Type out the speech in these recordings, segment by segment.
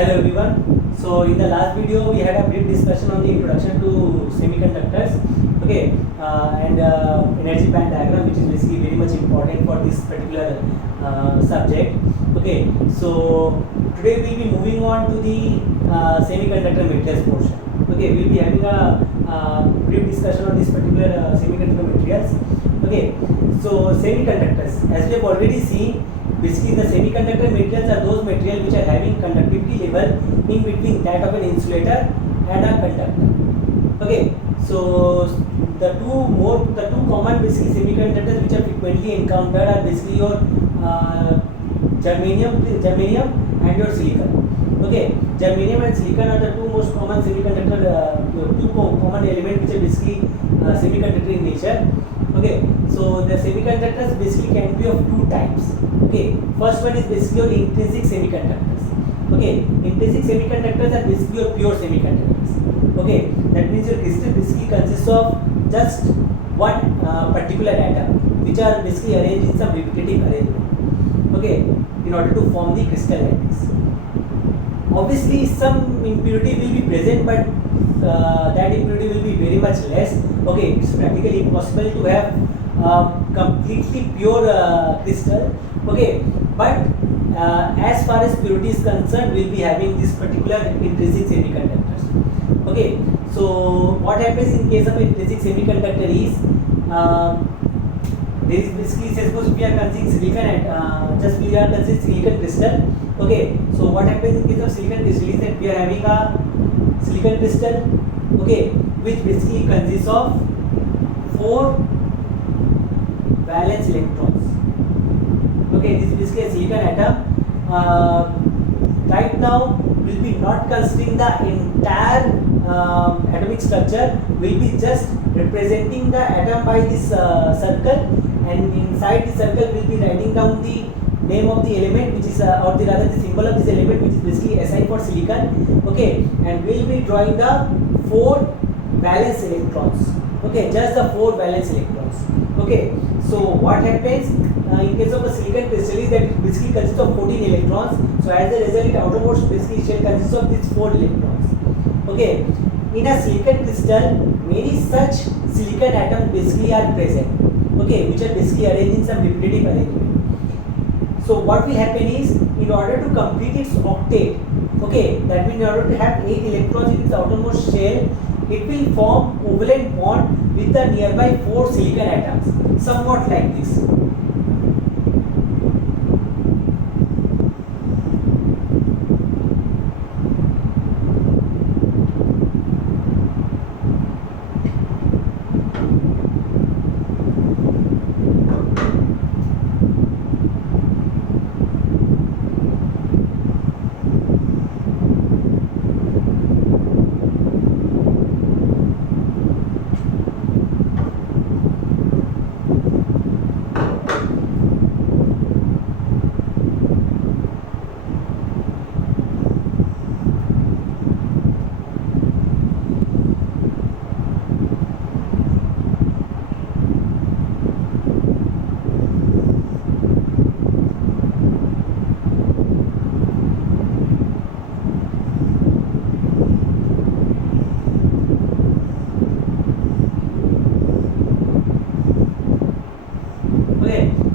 Hello everyone. So in the last video we had a brief discussion on the introduction to semiconductors, okay, and energy band diagram, which is basically very much important for this particular subject. Okay, so today we'll be moving on to the semiconductor materials portion. Okay, we'll be having a brief discussion on this particular semiconductor materials. Okay, so semiconductors, as we have already seen, basically the semiconductor materials are those materials which are having conductivity level in between that of an insulator and a conductor. Okay, so the two common basically semiconductors which are frequently encountered are basically your germanium and your silicon. Okay, germanium and silicon are the two most common common elements which are basically semiconductor in nature. Okay, so the semiconductors basically can be of two types. Okay, first one is basically your intrinsic semiconductors. Okay, intrinsic semiconductors are basically your pure semiconductors. Okay, that means your crystal basically consists of just one particular atom, which are basically arranged in some repetitive arrangement. Okay, in order to form the crystal like this. Obviously, some impurity will be present, but that impurity will be very much less. Okay, it's practically impossible to have completely pure crystal. Okay, but as far as purity is concerned, we'll be having this particular intrinsic semiconductors. Okay, so what happens in case of intrinsic semiconductor is there is basically, suppose we are considering silicon we are considering silicon crystal. Okay, so what happens in case of silicon crystal is that we are having a silicon crystal, okay, which basically consists of 4 valence electrons. Okay, this is basically a silicon atom. Right now will be not considering the entire atomic structure, will be just representing the atom by this circle, and inside the circle will be writing down the name of the element, which is or the rather the symbol of this element, which is basically Si for silicon. Okay, and we'll be drawing the 4 valence electrons. Okay, just the 4 valence electrons. Okay, so what happens in case of a silicon crystal is that it basically consists of 14 electrons. So as a result, it outermost basically shell consists of these 4 electrons. Okay, in a silicon crystal, many such silicon atoms basically are present. Okay, which are basically arranged in some repetitive arrangement. So what will happen is, in order to complete its octet, okay, that means in order to have 8 electrons in its outermost shell, it will form covalent bond with the nearby 4 silicon atoms, somewhat like this.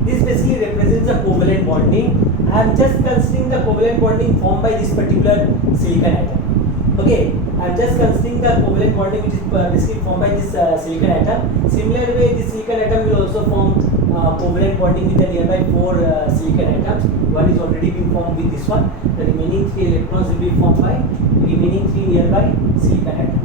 This basically represents the covalent bonding. I am just considering the covalent bonding formed by this particular silicon atom. Okay, I am just considering the covalent bonding which is basically formed by this silicon atom. Similar way, this silicon atom will also form covalent bonding with the nearby 4 silicon atoms. One is already been formed with this one. The remaining 3 electrons will be formed by remaining 3 nearby silicon atoms.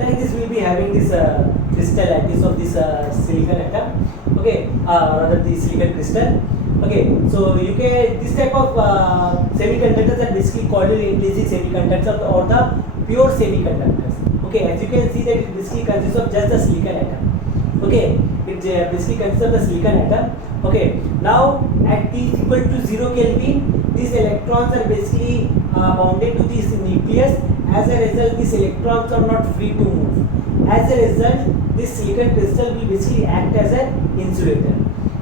Like this, we will be having this crystal lattice of this silicon atom. Okay, rather the silicon crystal. Okay, so you can, this type of semiconductors are basically called intrinsic semiconductors or the pure semiconductors. Okay, as you can see that it basically consists of just the silicon atom. Okay, it basically consists of the silicon atom. Okay, now at T is equal to 0 Kelvin, these electrons are basically bounded to this nucleus. As a result, these electrons are not free to move. As a result, this silicon crystal will basically act as an insulator.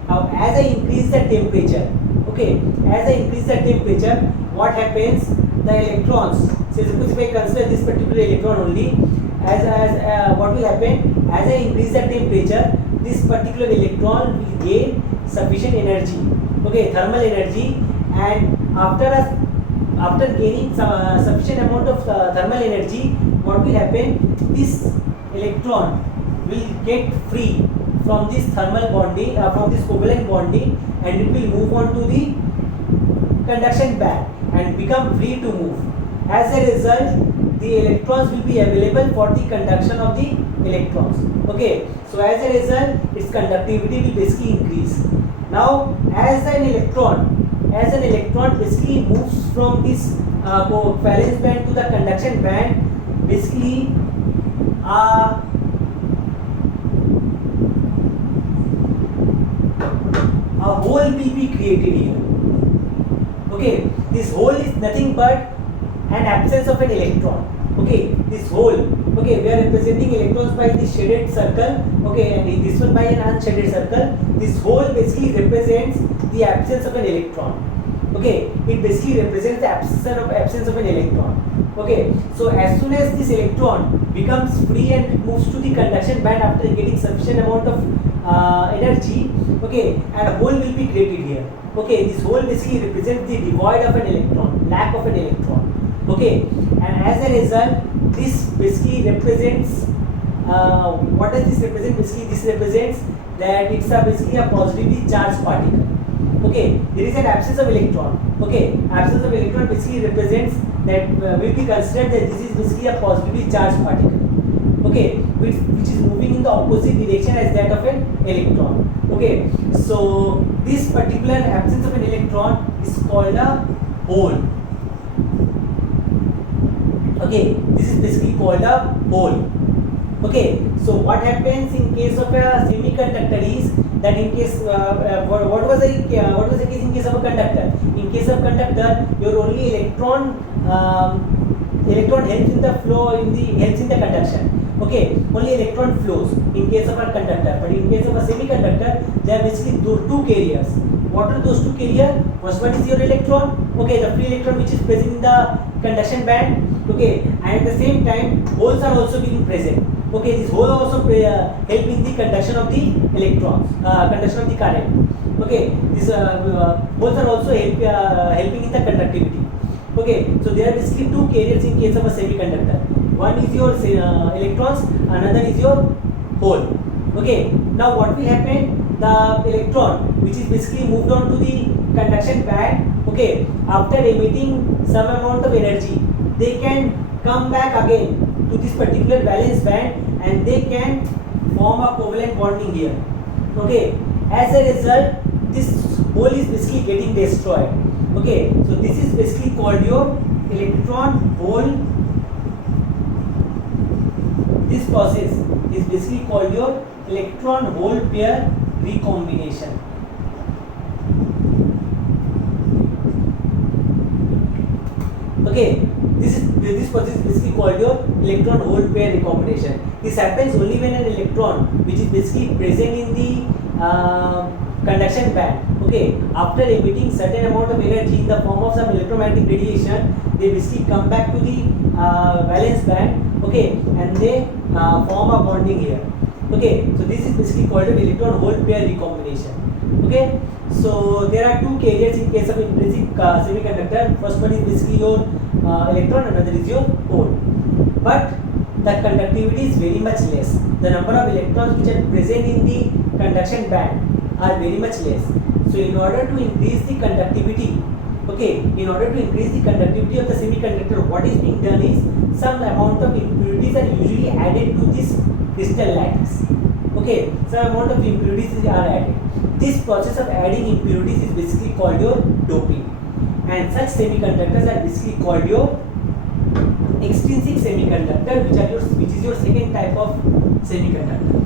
Now as I increase the temperature, okay, as I increase the temperature, what happens? The electrons, say suppose if I consider this particular electron only, what will happen? As I increase the temperature, this particular electron will gain sufficient energy, okay, thermal energy, and after gaining some sufficient amount of thermal energy, what will happen? This electron will get free from this thermal bonding, from this covalent bonding, and it will move on to the conduction band and become free to move. As a result, the electrons will be available for the conduction of the electrons. Okay, so as a result, its conductivity will basically increase. Now, as an electron basically moves from this valence band to the conduction band, basically a hole will be created here. Okay, this hole is nothing but an absence of an electron. Okay, this hole, okay, we are representing electrons by this shaded circle, okay, and this one by an unshaded circle. This hole basically represents the absence of an electron. Okay, it basically represents the absence of an electron. Okay, so as soon as this electron becomes free and moves to the conduction band after getting sufficient amount of energy, okay, and a hole will be created here. Okay, this hole basically represents the devoid of an electron, lack of an electron. Okay, and as a result, this basically represents what does this represent? Basically, this represents that it's basically a positively charged particle. Okay, there is an absence of electron. Okay, absence of electron basically represents that will be considered that this is basically a positively charged particle. Okay, which is moving in the opposite direction as that of an electron. Okay, so this particular absence of an electron is called a hole. Okay, this is basically called a hole. Okay, so what happens in case of a semiconductor is that in case what was the case in case of a conductor? In case of conductor, your only electron helps in the flow helps in the conduction. Okay, only electron flows in case of a conductor, but in case of a semiconductor, there are basically two carriers. What are those two carriers? First one is your electron, okay, the free electron which is present in the conduction band, okay, and at the same time holes are also being present. Okay, this hole also help in the conduction of the electrons, conduction of the current. Okay, these holes are also helping in the conductivity. Okay, so there are basically two carriers in case of a semiconductor. One is your electrons, another is your hole. Okay, now what will happen? The electron, which is basically moved on to the conduction band, okay, after emitting some amount of energy, they can come back again to this particular valence band and they can form a covalent bonding here. Okay, as a result, this hole is basically getting destroyed. Okay, so this is basically called your electron hole. This process is basically called your electron hole pair recombination. Okay, this process is basically called your electron hole pair recombination. This happens only when an electron, which is basically present in the conduction band, okay, after emitting certain amount of energy in the form of some electromagnetic radiation, they basically come back to the valence band, okay, and they form a bonding here. Okay, so this is basically called an electron hole pair recombination. Okay, so there are two carriers in case of intrinsic semiconductor. First one is basically your electron, another is your hole, but the conductivity is very much less. The number of electrons which are present in the conduction band are very much less. So in order to increase the conductivity, okay, in order to increase the conductivity of the semiconductor, what is being done is some amount of impurities are usually added to this crystal lattice. Okay, some amount of impurities are added. This process of adding impurities is basically called your doping, and such semiconductors are basically called your extrinsic semiconductor, which is your second type of semiconductor.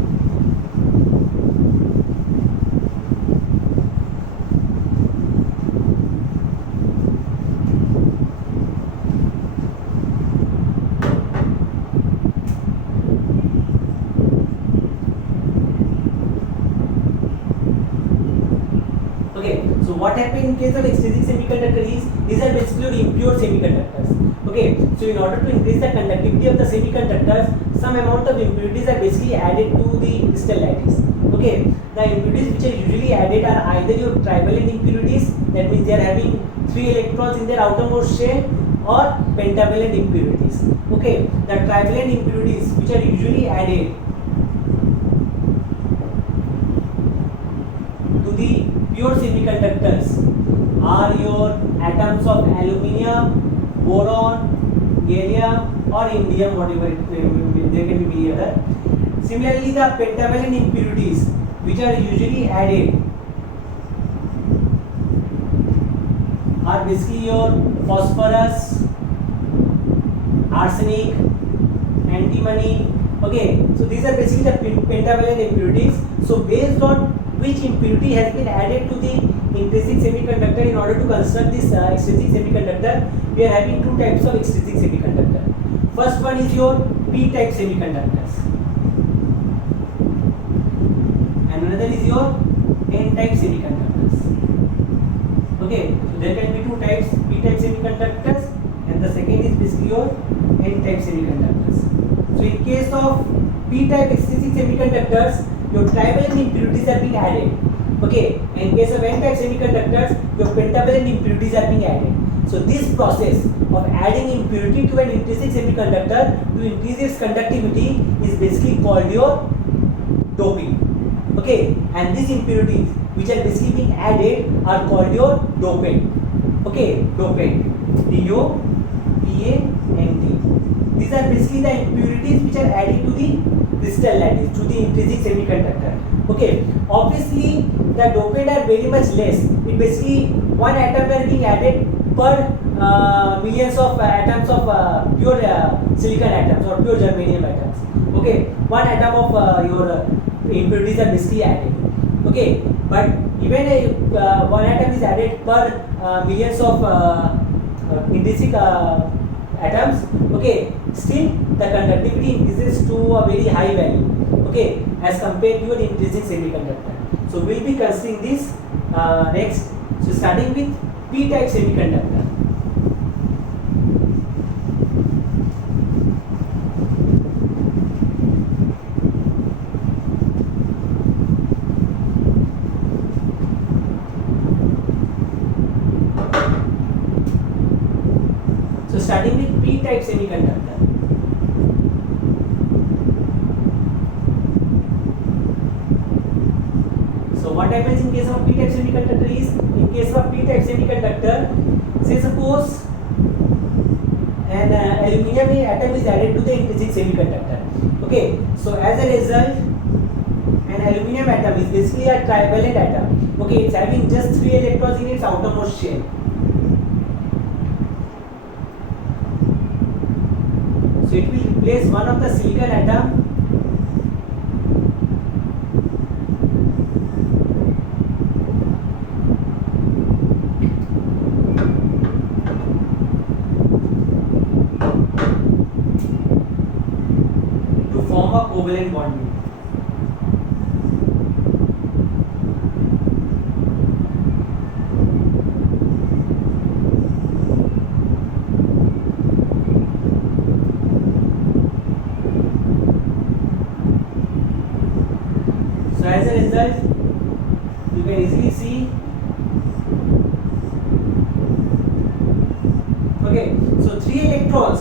what happens in case of extrinsic semiconductor is these are basically impure semiconductors. Okay, so in order to increase the conductivity of the semiconductors, some amount of impurities are basically added to the crystal lattice. Okay, the impurities which are usually added are either your trivalent impurities, that means they are having 3 electrons in their outermost shell, or pentavalent impurities. Okay, the trivalent impurities which are usually added to the pure semiconductors are your atoms of aluminium, boron, gallium or indium, whatever there can be many other. Similarly, the pentavalent impurities which are usually added are basically your phosphorus, arsenic, antimony. Okay, so these are basically the pentavalent impurities. So based on which impurity has been added to the intrinsic semiconductor in order to construct this extrinsic semiconductor, we are having two types of extrinsic semiconductor. First one is your p-type semiconductors, and another is your n-type semiconductors. Okay, so there can be two types, p-type semiconductors, and the second is basically your n-type semiconductors. So in case of p-type extrinsic semiconductors, your trivalent impurities are being added. Okay, in case of n-type semiconductors, your pentavalent impurities are being added. So this process of adding impurity to an intrinsic semiconductor to increase its conductivity is basically called your doping. Okay, and these impurities which are basically being added are called your dopant. Okay, dopant, D-O-P-A-N-T. These are basically the impurities which are added to the crystal lattice, to the intrinsic semiconductor. Okay, obviously the dopant are very much less. It basically one atom are being added per millions of atoms of pure silicon atoms or pure germanium atoms. Okay, one atom of your impurities are basically added. Okay, but even one atom is added per millions of intrinsic atoms. Okay, still the conductivity increases to a very high value. Okay, as compared to your intrinsic semiconductor. So we'll be considering this next. So starting with p-type semiconductor. So starting with p-type semiconductor. So what happens in case of p-type semiconductor is, in case of p-type semiconductor, say suppose an aluminium atom is added to the intrinsic semiconductor. Okay, so as a result, an aluminium atom is basically a trivalent atom. Okay, it's having just 3 electrons in its outermost shell. So it will replace one of the silicon atom to form a covalent bonding. So as a result, you can easily see. Okay, so 3 electrons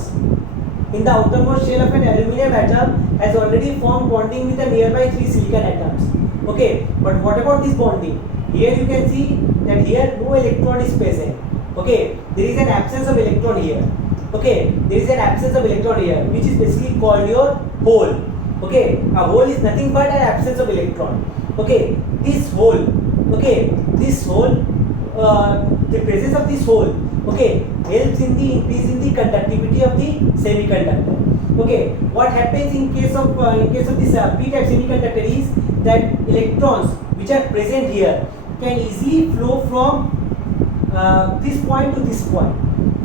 in the outermost shell of an aluminium atom has already formed bonding with the nearby 3 silicon atoms. Okay, but what about this bonding? Here you can see that here no electron is present. Okay, there is an absence of electron here. Okay, there is an absence of electron here, which is basically called your hole. Okay, a hole is nothing but an absence of electron. Okay, this hole, okay, this hole, the presence of this hole, okay, helps in the increasing the conductivity of the semiconductor. Okay, what happens in case of this p-type semiconductor is that electrons which are present here can easily flow from this point to this point.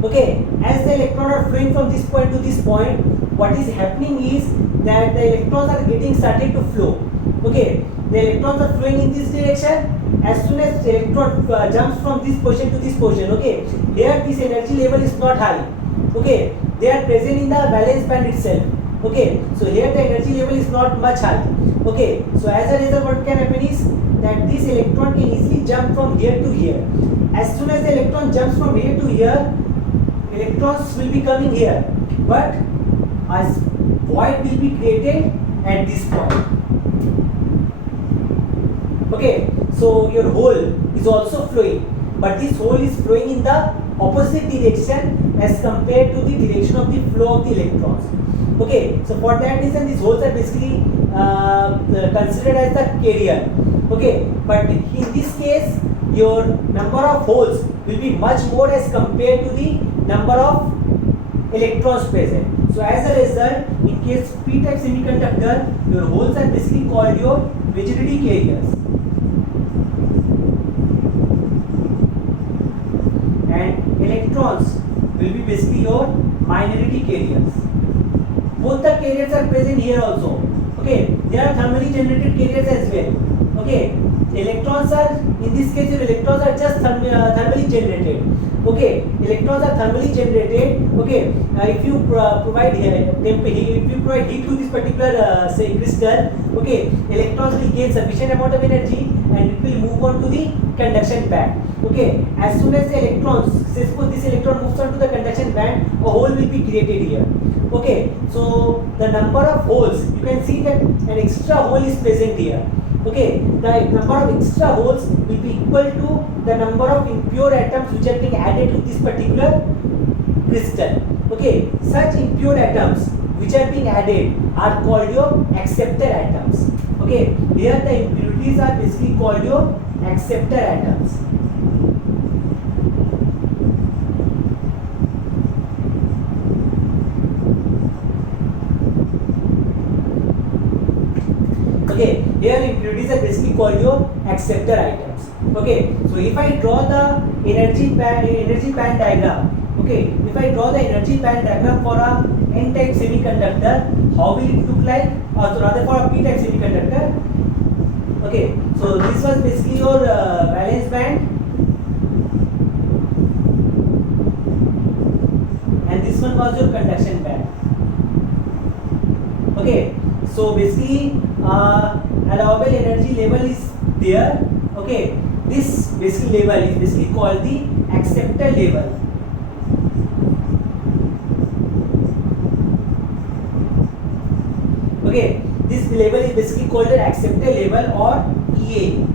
Okay, as the electrons are flowing from this point to this point, what is happening is that the electrons are getting started to flow. Okay, the electrons are flowing in this direction. As soon as the electron jumps from this position to this position, okay, here this energy level is not high. Okay, they are present in the valence band itself. Okay, so here the energy level is not much high. Okay, so as a result, what can happen is that this electron can easily jump from here to here. As soon as the electron jumps from here to here, electrons will be coming here, but a void will be created at this point. Okay, so your hole is also flowing, but this hole is flowing in the opposite direction as compared to the direction of the flow of the electrons. Okay, so for that reason these holes are basically considered as the carrier. Okay, but in this case your number of holes will be much more as compared to the number of electrons present. So as a result, in case p-type semiconductor, your holes are basically called your majority carriers, and electrons will be basically your minority carriers. Both the carriers are present here also. Okay, there are thermally generated carriers as well. Okay, electrons are, in this case your electrons are just thermally generated. Okay, electrons are thermally generated. Okay, if you provide if you provide heat to this particular say crystal, okay, electrons will gain sufficient amount of energy and it will move on to the conduction band. Okay, as soon as the electrons, say suppose this electron moves on to the conduction band, a hole will be created here. Okay, so the number of holes, you can see that an extra hole is present here. Okay, the number of extra holes will be equal to the number of impure atoms which are being added to this particular crystal. Okay, such impure atoms which are being added are called your acceptor atoms. Okay, here the impurities are basically called your acceptor atoms. Okay, here impurities are basically called your acceptor atoms. Okay, so if I draw the energy band diagram, okay, if I draw the energy band diagram for a n-type semiconductor, how will it look like? Or so rather for a p-type semiconductor. Okay, so this was basically your valence band, and this one was your conduction band. Okay, so basically allowable energy level is there. Okay, this basically level is basically called the acceptor level. Okay, this level is basically called the acceptor level or EA.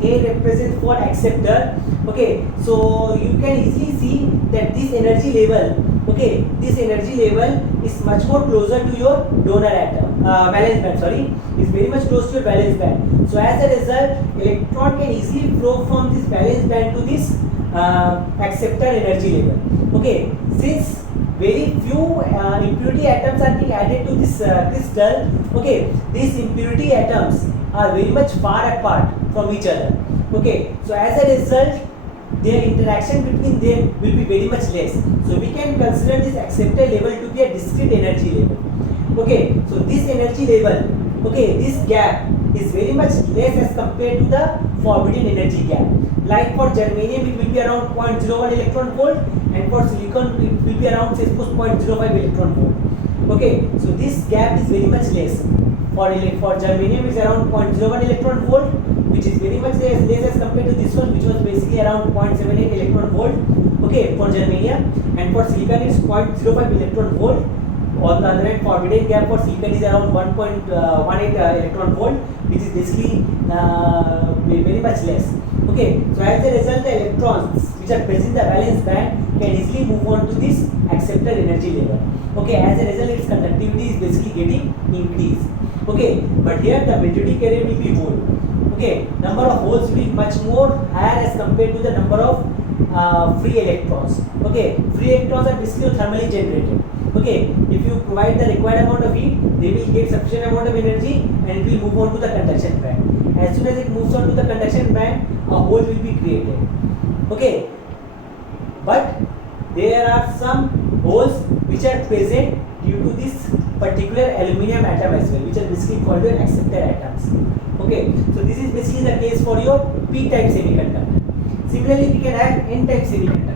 A represents for acceptor. Okay, so you can easily see that this energy level, okay, this energy level is much more closer to your donor atom, valence band, sorry, is very much close to your valence band. So as a result, electron can easily flow from this valence band to this acceptor energy level. Okay, since very few impurity atoms are being added to this crystal, okay, these impurity atoms are very much far apart from each other. Okay, so as a result, their interaction between them will be very much less. So we can consider this acceptor level to be a discrete energy level. Okay, so this energy level, okay, this gap is very much less as compared to the forbidden energy gap. Like for germanium, it will be around 0.01 electron volt, and for silicon, it will be around say suppose 0.05 electron volt. Okay, so this gap is very much less. For germanium, it's around 0.01 electron volt, which is very much less as compared to this one, which was basically around 0.78 electron volt. Okay, for germanium, and for silicon, it's 0.05 electron volt. On the other hand, forbidden gap for silicon is around 1.18 electron volt, which is basically very much less. Okay, so as a result, the electrons which are present in the valence band can easily move on to this acceptor energy level. Okay, as a result, its conductivity is basically getting increased. Okay, but here the majority carrier will be hole. Okay, number of holes will be much more higher as compared to the number of free electrons. Okay, free electrons are basically thermally generated. Okay, if you provide the required amount of heat, they will get sufficient amount of energy and it will move on to the conduction band. As soon as it moves on to the conduction band, a hole will be created. Okay, but there are some holes which are present due to this particular aluminum atom as well, which are basically called your acceptor atoms. Okay, so this is basically the case for your p-type semiconductor. Similarly, we can have n-type semiconductors.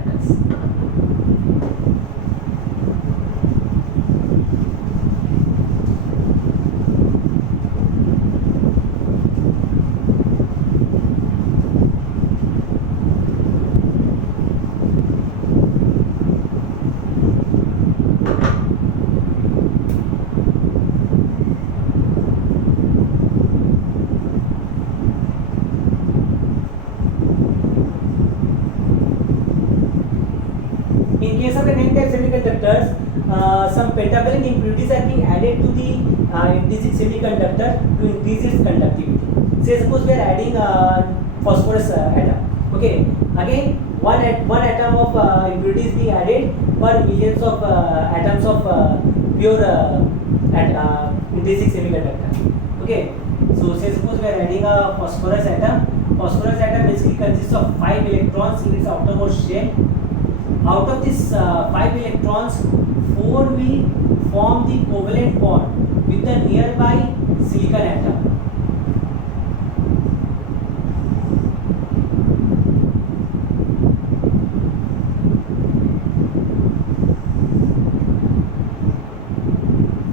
In case of an n-type semiconductors, some pentavalent impurities are being added to the intrinsic semiconductor to increase its conductivity. Say suppose we are adding phosphorus atom. Okay, again one atom of impurity is being added per millions of atoms of pure intrinsic semiconductor. Okay, so say suppose we are adding a phosphorus atom. Phosphorus atom basically consists of 5 electrons in its outermost shell. Out of this 5 electrons, 4 will form the covalent bond with the nearby silicon atom.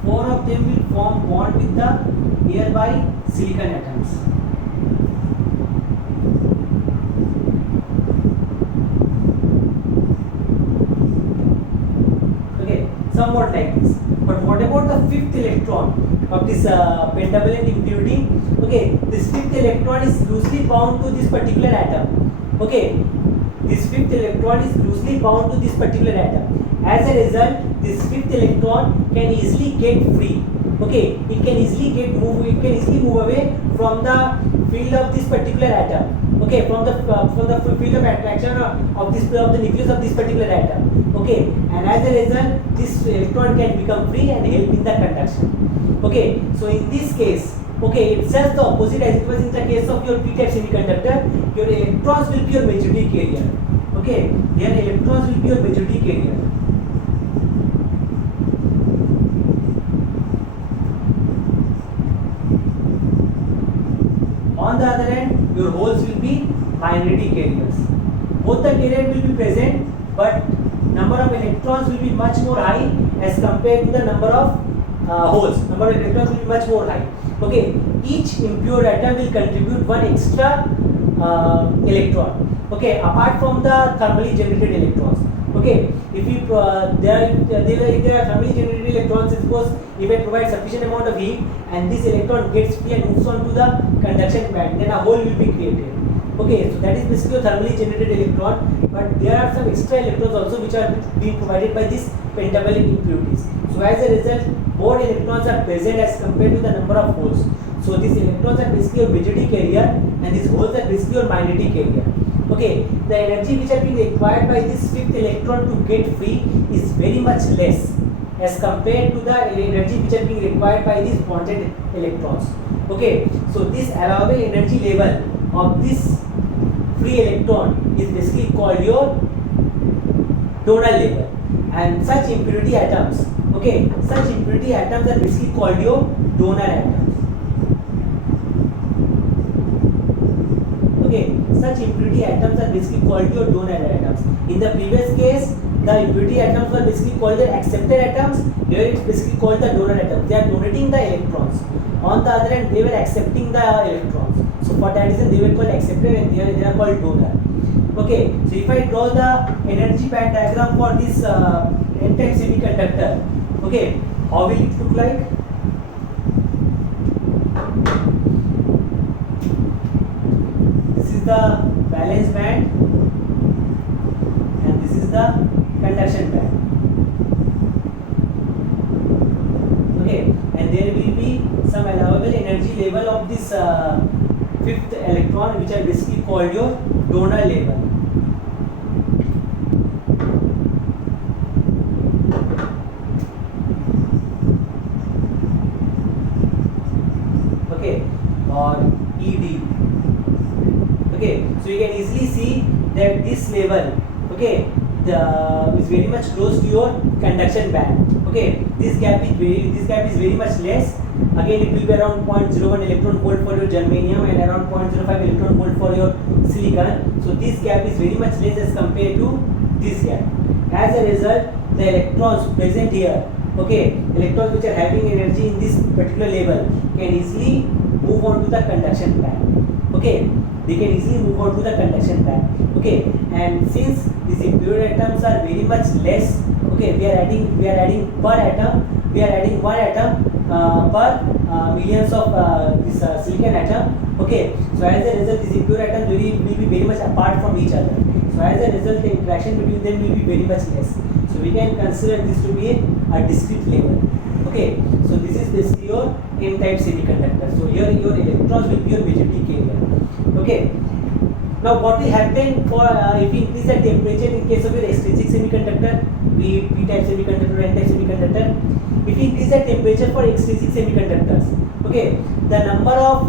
Four of them will form bond with the nearby silicon atoms. Somewhat like this. But what about the fifth electron of this pentavalent impurity? Okay, this fifth electron is loosely bound to this particular atom. Okay, this fifth electron is loosely bound to this particular atom. As a result, this fifth electron can easily get free. Okay, it can easily move away from the field of this particular atom. Okay, from the field of attraction of the nucleus of this particular atom. Okay, and as a result, this electron can become free and help in the conduction. Okay, so in this case, okay, it's just the opposite as it was in the case of your p-type semiconductor. Your electrons will be your majority carrier. Okay, their electrons will be your majority carrier. On the other hand, your holes will be minority carriers. Both the carrier will be present, but number of electrons will be much more high as compared to the number of holes. Number of electrons will be much more high. Okay, each impure atom will contribute one extra electron. Okay, apart from the thermally generated electrons. Okay, if you if there are thermally generated electrons, suppose if I provide sufficient amount of heat and this electron gets free and moves on to the conduction band, then a hole will be created. Okay, so that is basically a thermally generated electron, but there are some extra electrons also which are being provided by this pentavalent impurities. So as a result, more electrons are present as compared to the number of holes. So these electrons are basically your majority carrier and these holes are basically your minority carrier. Okay, the energy which are being required by this fifth electron to get free is very much less as compared to the energy which are being required by these bonded electrons. Okay, so this allowable energy level of this free electron is basically called your donor level, and such impurity atoms, okay, such impurity atoms are basically called your donor atoms. Okay, such impurity atoms are basically called your donor atoms. In the previous case, the impurity atoms were basically called the acceptor atoms. Here it's basically called the donor atoms. They are donating the electrons. On the other hand, they were accepting the electrons. So for that reason, they were called acceptor and they are called donor. Okay, so if I draw the energy band diagram for this n-type semiconductor, okay, how will it look like? This is the valence band and this is the conduction band. Okay, and there will be some allowable energy level of this fifth electron, which are basically called your donor level. Okay, or ED. Okay, so you can easily see that this level, okay, is very much close to your conduction band. Okay, this gap is very much less. Again, it will be around 0.01 electron volt for your germanium and around 0.05 electron volt for your silicon. So this gap is very much less as compared to this gap. As a result, the electrons present here, okay, electrons which are having energy in this particular level can easily move on to the conduction band. Okay, they can easily move on to the conduction band. Okay, and since these impure atoms are very much less, okay, we are adding per atom, we are adding one atom per millions of this silicon atom. Okay, so as a result, these impure atoms will be very much apart from each other. So as a result, the interaction between them will be very much less. So we can consider this to be a discrete level. Okay, so this is basically your N-type semiconductor. So here your electrons will be your majority carrier. Okay. Now what will happen for if we increase the temperature in case of your extrinsic semiconductor, be it P-type semiconductor or N-type semiconductor? If we increase the temperature for extrinsic semiconductors, okay, the number of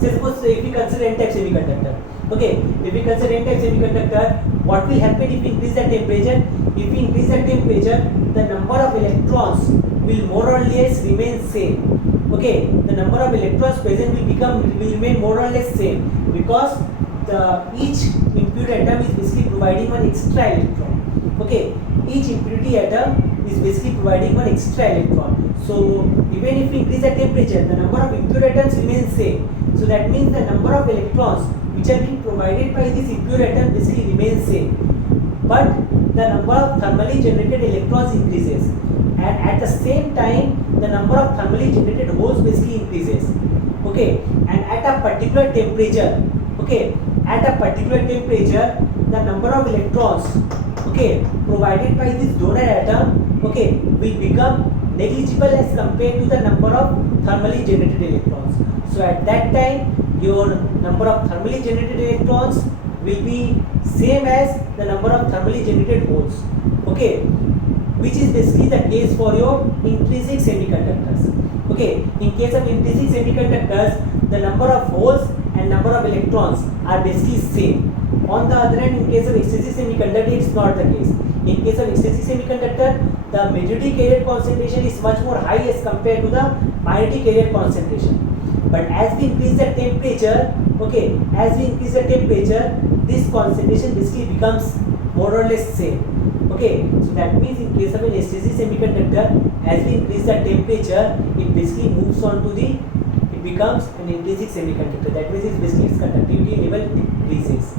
say suppose if we consider N-type semiconductor, okay, if we consider N-type semiconductor, what will happen if we increase the temperature? If we increase the temperature, the number of electrons will more or less remain same. Okay, the number of electrons present will remain more or less same because each impure atom is basically providing one extra electron. Okay, each impurity atom is basically providing one extra electron. So even if we increase the temperature, the number of impure atoms remains same. So that means the number of electrons which are being provided by this impure atom basically remains same. But the number of thermally generated electrons increases, and at the same time the number of thermally generated holes basically increases. Okay, and at a particular temperature, okay, at a particular temperature, the number of electrons, okay, provided by this donor atom, okay, will become negligible as compared to the number of thermally generated electrons. So at that time, your number of thermally generated electrons will be same as the number of thermally generated holes. Okay, which is basically the case for your intrinsic semiconductors. Okay, in case of intrinsic semiconductors, the number of holes and number of electrons are basically same. On the other hand, in case of extrinsic semiconductor, it's not the case. In case of extrinsic semiconductor, the majority carrier concentration is much more high as compared to the minority carrier concentration. But as we increase the temperature, okay, as we increase the temperature, this concentration basically becomes more or less same. Okay, so that means in case of an extrinsic semiconductor, as we increase the temperature, it basically moves on to it becomes an intrinsic semiconductor. That means its conductivity level decreases.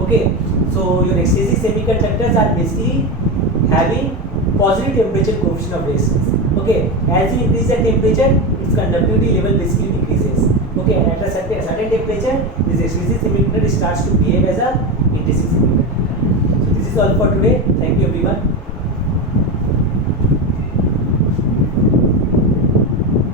Okay, so your extrinsic semiconductors are basically having positive temperature coefficient of reactions. Okay, as you increase the temperature, its conductivity level basically decreases. Okay, and at a certain temperature, this extrinsic semiconductor starts to behave as a intrinsic semiconductor. So this is all for today. Thank you everyone.